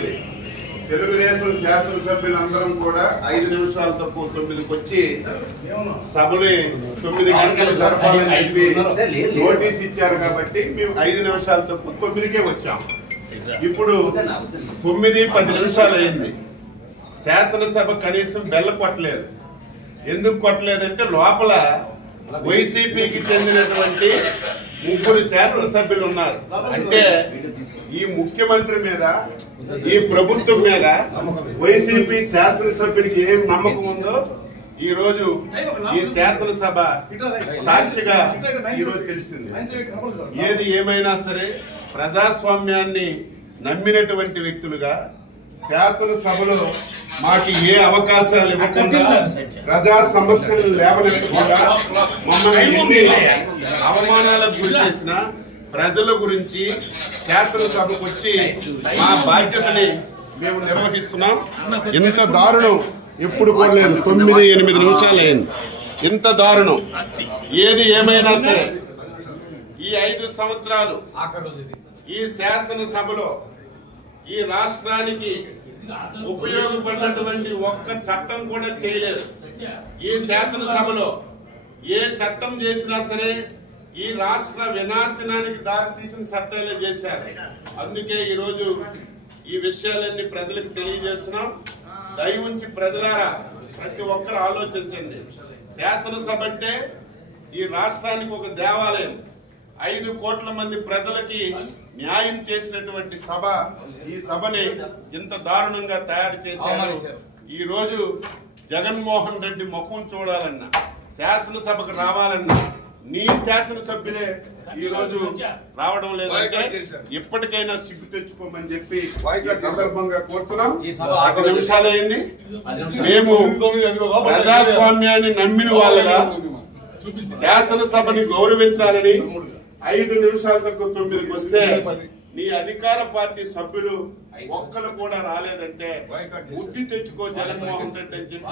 ఇది. తెలుగుదేశం శాసనసభ్యులందరం కూడా 5 నిమిషాలు తక్కువ 9కి వచ్చి సభలు 9 గంటలు జరపాలని చెప్పి నోటీస్ ఇచ్చారు కాబట్టి మేము 5 నిమిషాలు తక్కువ 9కే వచ్చాం. ఇప్పుడు 9:10 నిమిషాలు అయింది. శాసనసభ కనీసం బెల్ల కొట్టలేదు. ఎందుకు కొట్టలేదంటే లోపల వైసీపీకి చెందినటువంటి 3 శాసనసభ్యులు ఉన్నారు. అంటే ఈ ముఖ్యమంత్రి మీద, ఈ ప్రభుత్వం మీద వైసీపీ శాసనసభ్యులకి ఏం నమ్మకం ఉందో ఈ రోజు ఈ శాసనసభ సాక్షిగా ఈ రోజు తెలిసింది. ఏది ఏమైనా సరే ప్రజాస్వామ్యాన్ని నమ్మినటువంటి వ్యక్తులుగా శాసనసభలో మాకు ఏ అవకాశాలు ఇవ్వకుండా, ప్రజా సమస్యలు లేవనెత్తకుండా, మమ్మల్ని ఎన్ని అవమానాలకు గురి చేసిన ప్రజల గురించి శాసనసభకు వచ్చి మా బాధ్యతని మేము నిర్వహిస్తున్నాం. ఇంత దారుణం ఎప్పుడు కూడా లేదు. 9-8 నిమిషాలు అయింది. ఇంత దారుణం ఏది ఏమైనా సరే ఈ 5 సంవత్సరాలు ఈ శాసనసభలో ఈ రాష్ట్రానికి ఉపయోగపడినటువంటి ఒక్క చట్టం కూడా చేయలేదు. ఈ శాసనసభలో ఏ చట్టం చేసినా సరే ఈ రాష్ట్ర వినాశనానికి దారితీసిన చట్టాలే చేశారు. అందుకే ఈరోజు ఈ విషయాలన్నీ ప్రజలకు తెలియజేస్తున్నాం. దయ ఉంచి ప్రజలారా ప్రతి ఒక్కరు ఆలోచించండి. శాసనసభ అంటే ఈ రాష్ట్రానికి ఒక దేవాలయం. 5 కోట్ల మంది ప్రజలకి న్యాయం చేసినటువంటి సభ ఈ సభని ఇంత దారుణంగా తయారు చేశారు. ఈ రోజు జగన్మోహన్ రెడ్డి ముఖం చూడాలన్నా, శాసనసభకు రావాలన్నా నీ శాసనసభ్యులే ఈ రోజు రావడం లేదంటే ఇప్పటికైనా సిగ్గు తెచ్చుకోమని చెప్పి ఈ సందర్భంగా కోరుతున్నాం. 10 నిమిషాలు అయింది. మేము ప్రజాస్వామ్యాన్ని నమ్మిన వాళ్ళగా శాసనసభని గౌరవించాలని 5 నిమిషాల తక్కువ 9కి వస్తే నీ అధికార పార్టీ సభ్యులు ఒక్కరు కూడా రాలేదంటే బుద్ధి తెచ్చుకో జగన్మోహన్ రెడ్డి అని చెప్పి